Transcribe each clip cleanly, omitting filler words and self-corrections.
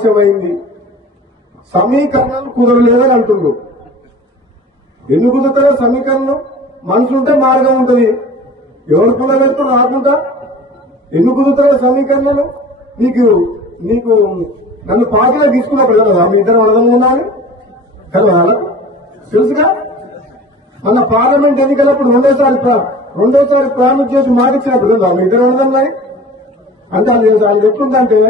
ఆలస్యమైంది, సమీకరణాలు కుదరలేదని అంటున్నారు. ఎందుకు కుదురుతారో సమీకరణం? మనసుంటే మార్గం ఉంటుంది. ఎవరు కుదరలేదు రాకుండా ఎందుకు కుదురుతారో సమీకరణలు? నీకు నన్ను పార్టీలో తీసుకున్నప్పుడు కదా మీ ఇద్దరు అర్థం ఉన్నాను కదా, తెలుసుగా. మన పార్లమెంట్ ఎన్నికలప్పుడు రెండోసారి ప్రామిస్ చేసి మాటిచ్చినప్పుడు కదా మీ ఇద్దరు అర్థం అంటే అది ఎట్లుందంటే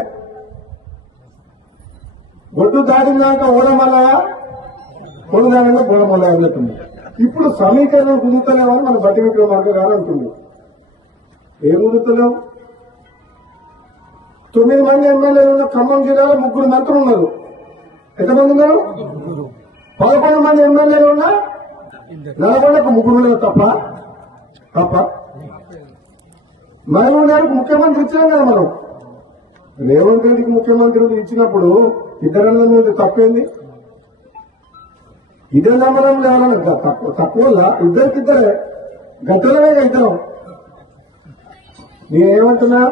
ఒడ్డు దాటినాక ఓడమల్లయా, ఒడ్డు దాటినాక బోడమల్లయా అన్నట్టుంది. ఇప్పుడు సమీకరణం కుదురుతలేమని మన బట్టి విక్రమార్క గారు అంటుంది. ఏం కుదురుతలేవు? 9 మంది ఎమ్మెల్యేలు ఉన్న ఖమ్మం జిల్లాలో 3 మంత్రులు ఉన్నారు. ఎంతమంది ఉన్నారు? 11 మంది ఎమ్మెల్యేలు ఉన్నా నల్గొండకు 3 ఉన్నారు. తప్ప మహబూబ్ గారికి ముఖ్యమంత్రి ఇచ్చినాం కదా మనం. రేవంత్ రెడ్డికి ముఖ్యమంత్రి ఇచ్చినప్పుడు ఇద్దరు మీద తప్పేంది? ఇదే నమ్మడం లేవాలని తక్కువ ఇద్దరికిద్దరే గట్టలనే ఇద్దరం. నేనేమంటున్నా,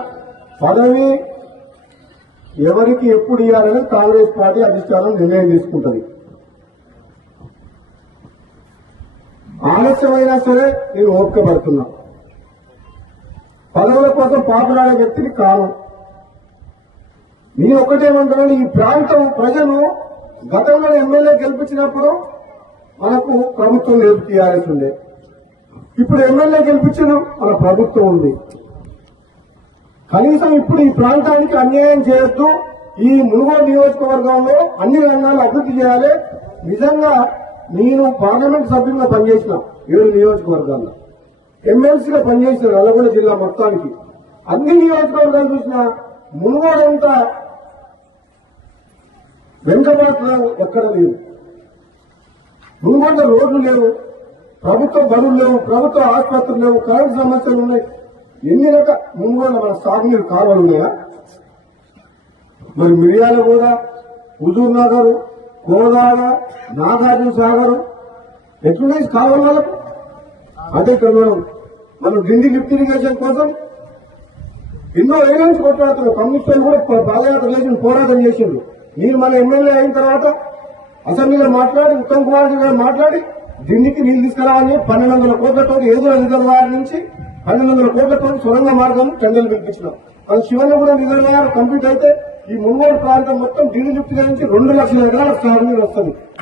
పదవి ఎవరికి ఎప్పుడు ఇవ్వాలని కాంగ్రెస్ పార్టీ అధిష్టానం నిర్ణయం తీసుకుంటుంది. ఆలస్యమైనా సరే నేను ఓపిక పడుతున్నా. పదవుల కోసం పాపులాడే వ్యక్తిని కాను. నేను ఒక్కటేమంటున్నాను, ఈ ప్రాంతం ప్రజలు గతంలో ఎమ్మెల్యే గెలిపించినప్పుడు మనకు ప్రభుత్వం లేదు, టీఆర్ఎస్ ఉండే. ఇప్పుడు ఎమ్మెల్యే గెలిపించిన మన ప్రభుత్వం ఉంది. కనీసం ఇప్పుడు ఈ ప్రాంతానికి అన్యాయం చేయొద్దు. ఈ మునుగోడు నియోజకవర్గంలో అన్ని రంగాలు అభివృద్ధి చేయాలి. నిజంగా నేను పార్లమెంట్ సభ్యులుగా పనిచేసిన 7 నియోజకవర్గాల్లో, ఎమ్మెల్సీగా పనిచేసిన నల్గొండ జిల్లా మొత్తానికి అన్ని నియోజకవర్గాలు చూసిన మునుగోడంతా వెనుకబాటులో ఎక్కడ లేదు. మునుగోడ రోడ్లు లేవు, ప్రభుత్వ బడులు లేవు, ప్రభుత్వ ఆసుపత్రులు లేవు, కరెంటు సమస్యలు ఉన్నాయి. ఎన్ని రకాల మునుగోడ మన సాగునీరు కాలువలు ఉన్నాయా? మరి మిర్యాలగూడ, హుజూర్ నగర్, కోదాడ, నాగార్జున సాగర్ ఎట్లున్నాయి కాలువల వాళ్ళకు? అంటే ఇక్కడ మనం ఢిల్లీ లిఫ్ట్ ఇరిగేషన్ కోసం ఎన్నో ఏళ్ళ నుంచి కొట్లాడుతున్నాం. కమ్యూనిస్టులు కూడా పాదయాత్ర చేసి పోరాటం చేసిండ్రు. నేను మన ఎమ్మెల్యే అయిన తర్వాత అసెంబ్లీలో మాట్లాడి ఉత్తమ్ కుమార్ రెడ్డి గారు మాట్లాడి ఢిల్లీకి నీళ్లు తీసుకురావాలని 1200 కోట్లతో ఏదో రిజర్వాయర్ నుంచి 1200 కోట్లతో సొరంగ మార్గం టెండర్లు పిలిపించినాం. అది శివనగూడెం రిజర్వాయర్ కంప్లీట్ అయితే ఈ మునుగోడు ప్రాంతం మొత్తం ఢిల్లీ లిఫ్ట్ నుంచి 2 లక్షల ఎకరాలకు సాగునీరు వస్తుంది.